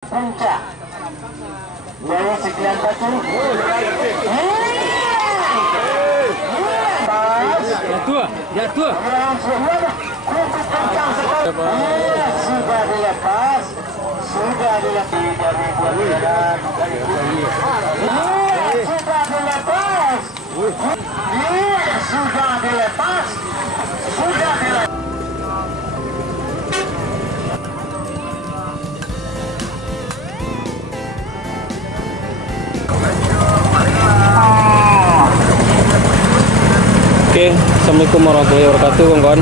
Puncak dari sekian batu jatuh sudah dilepas sudah dilepas Oke, assalamualaikum warahmatullahi wabarakatuh, kawan-kawan.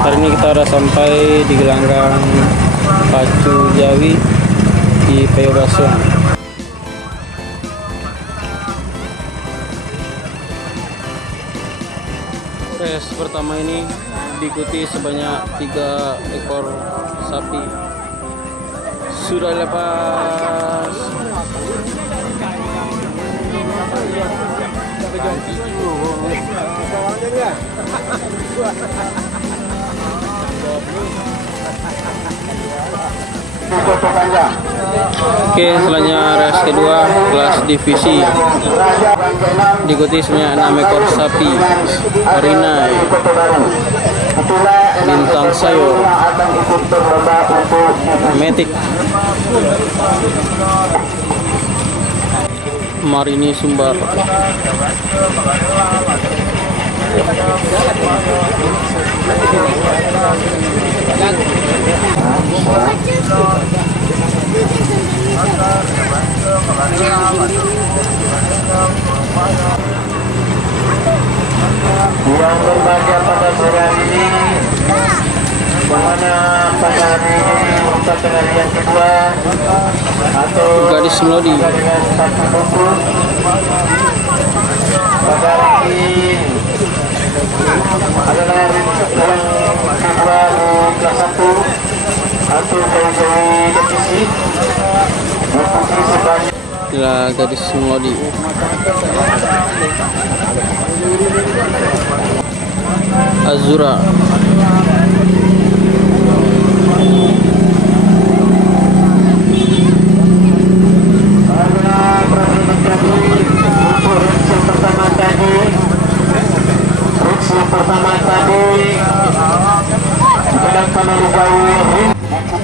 Hari ini kita sudah sampai di gelanggang Pacu Jawi di Payogasuang. Race pertama ini diikuti sebanyak 3 ekor sapi. Sudah lepas. Oke, selanjutnya race kedua kelas divisi diikuti sebanyak 6 ekor sapi Marinai Bintang Sayur Metik Marini Sumbar. yang berbahagia pada sore hari ini, mana pada hari ini untuk yang kedua atau Gadis Melodi dengan satu buku pada hari ini adalah hari yang kedua kelas 1 atau dari divisi berfungsi sebanyak adalah Gadis Melodi. Azura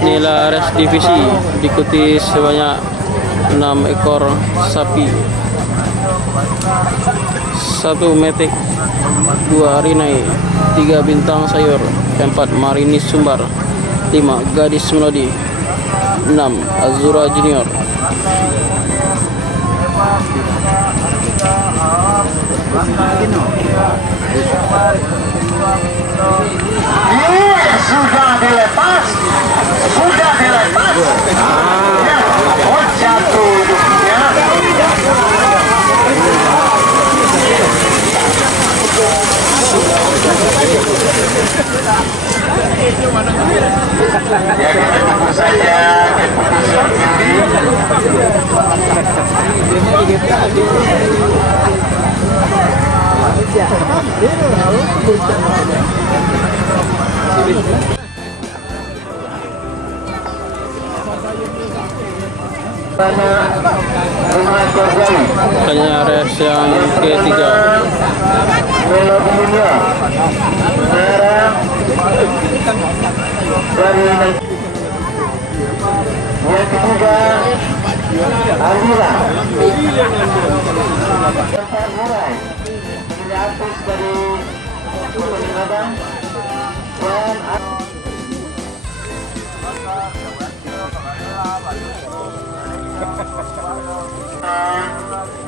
inilah race divisi diikuti sebanyak 6 ekor sapi, 1 Metik, 2 Rinai, 3 Bintang Sayur, 4 Marini Sumbar, 5 Gadis Melodi, 6 Azura Junior. sudah dilepas oh jatuh ya. Jadi tunggu saja Hanya race yang ketiga. Yang ketiga Alira mulai ini atas dari Padang dan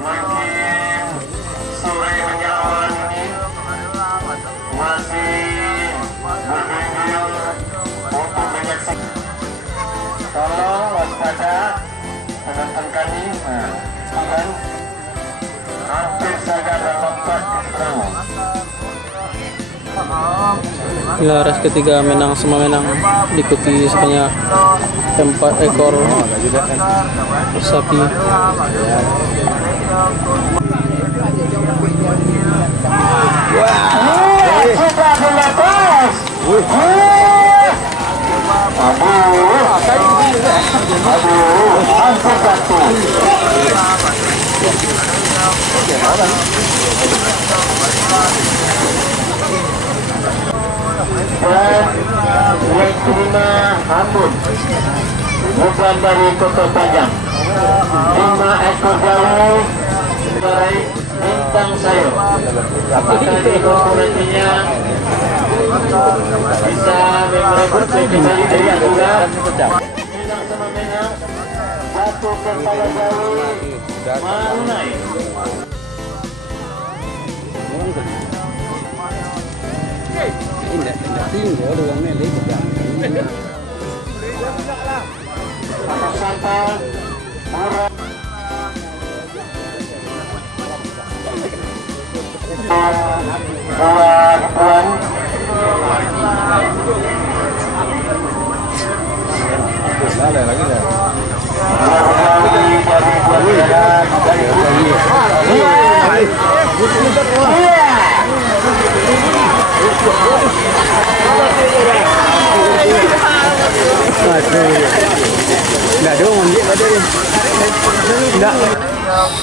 mungkin sore menjelang ini masih berkunjung untuk menyaksikan. Tolong waspada penonton kami, dan hampir saja dapat keterangan. Inilah race ketiga menang semua menang diikuti sebanyak 4 ekor sapi. Sudah dilepas. Yang kelima Ambon, bukan dari Kota Panjang. 5 ekor jauh dari bintang sayur. Apakah di komponennya bisa merebut medali dari Anggula? Bintang sama Mena satu kepala jauh Marunai. Sampai murah.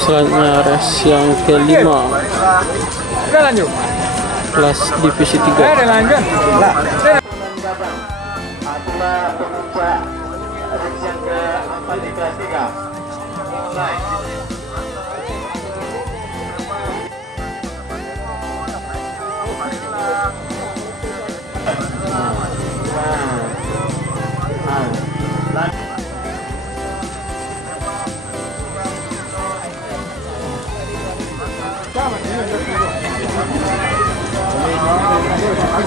Tuan Selanjutnya race yang kelima, kelas divisi 3. adalah pemuncak race yang keempat di kelas 3. Mulai.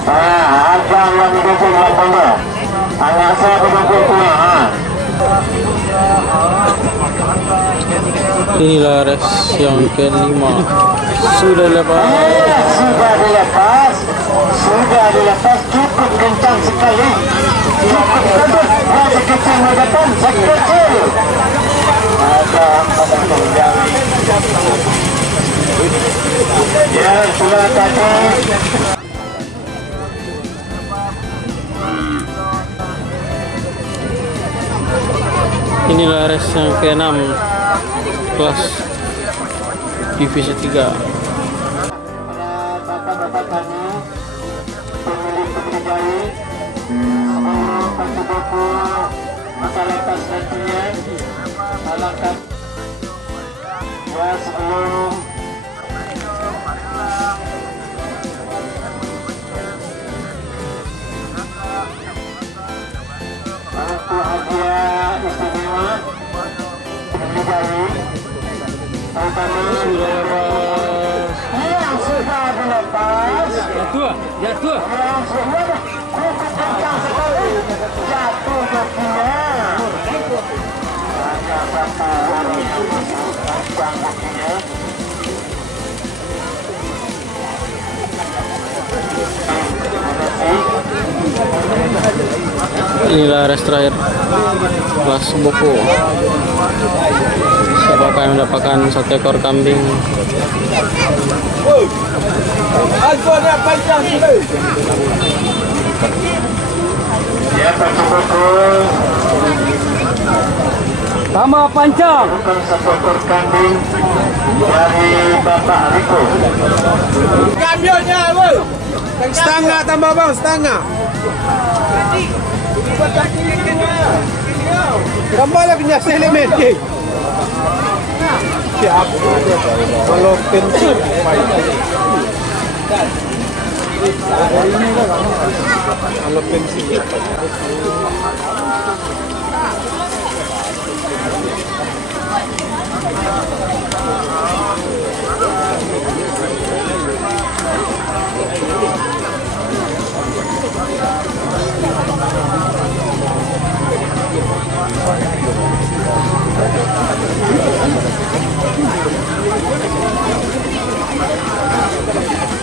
Abang yang didukung lapangnya. Anak saya didukung pulang. Inilah race yang kelima. Sudah lepas. Sudah dilepas. Cukup kencang sekali. Cukup tebus. Raja kecil mendepan. Sekecil. Ada yang ya, sudah tadi. Inilah race yang ke-6, kelas divisi 3. Bapak-bapak kami, pemilik pegawai, seluruh penduduk masyarakat nantinya, alangkah ya sebelum untuk hadiah istimewa pegawai, terutama yang sudah dilepas. Jatuh. Cukup kencang sekali. Jatuh kakinya. Bapak harus kencang kakinya. Inilah race terakhir, kelas buku. Siapakah yang mendapatkan 1 ekor kambing? Ya, betul-betul. Sama pancang. Bukan 1 ekor kambing dari Bapak Riko. Kamionnya, bang. Setengah tambah bang, setengah. Kembali punya selemen. Siap. Kalau penting. Kalau penting.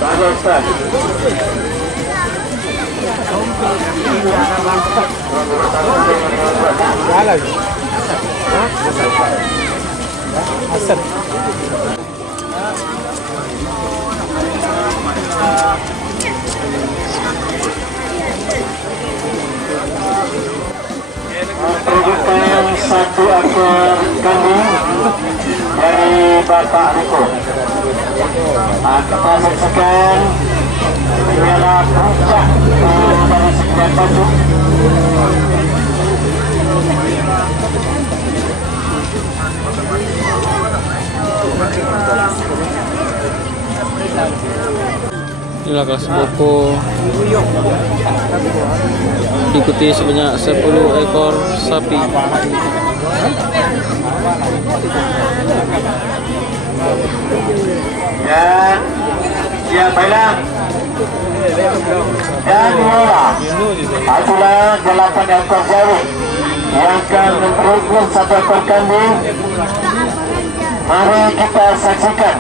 Bagus, Ustaz. Jalan. Asal. Perbukaan 1 ekor kambing dari Bapak Riko. Kita saksikan inilah puncak dari sekian batu Inilah kelas boko, diikuti sebanyak 10 ekor sapi. Ya baiklah. Dan inilah adalah 8 ekor jawab yang akan memperoleh 1 ekor kambing. Mari kita saksikan.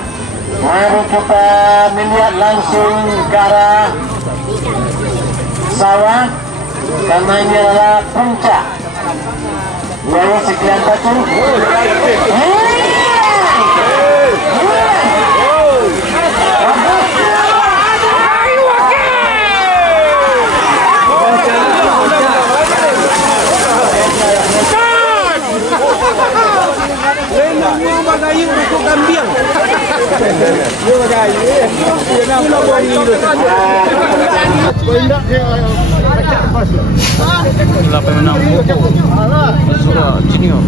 Mari kita melihat langsung ke arah sawah, karena ini adalah puncak dari sekian batu. Inilah pemenang boko Azura Junior.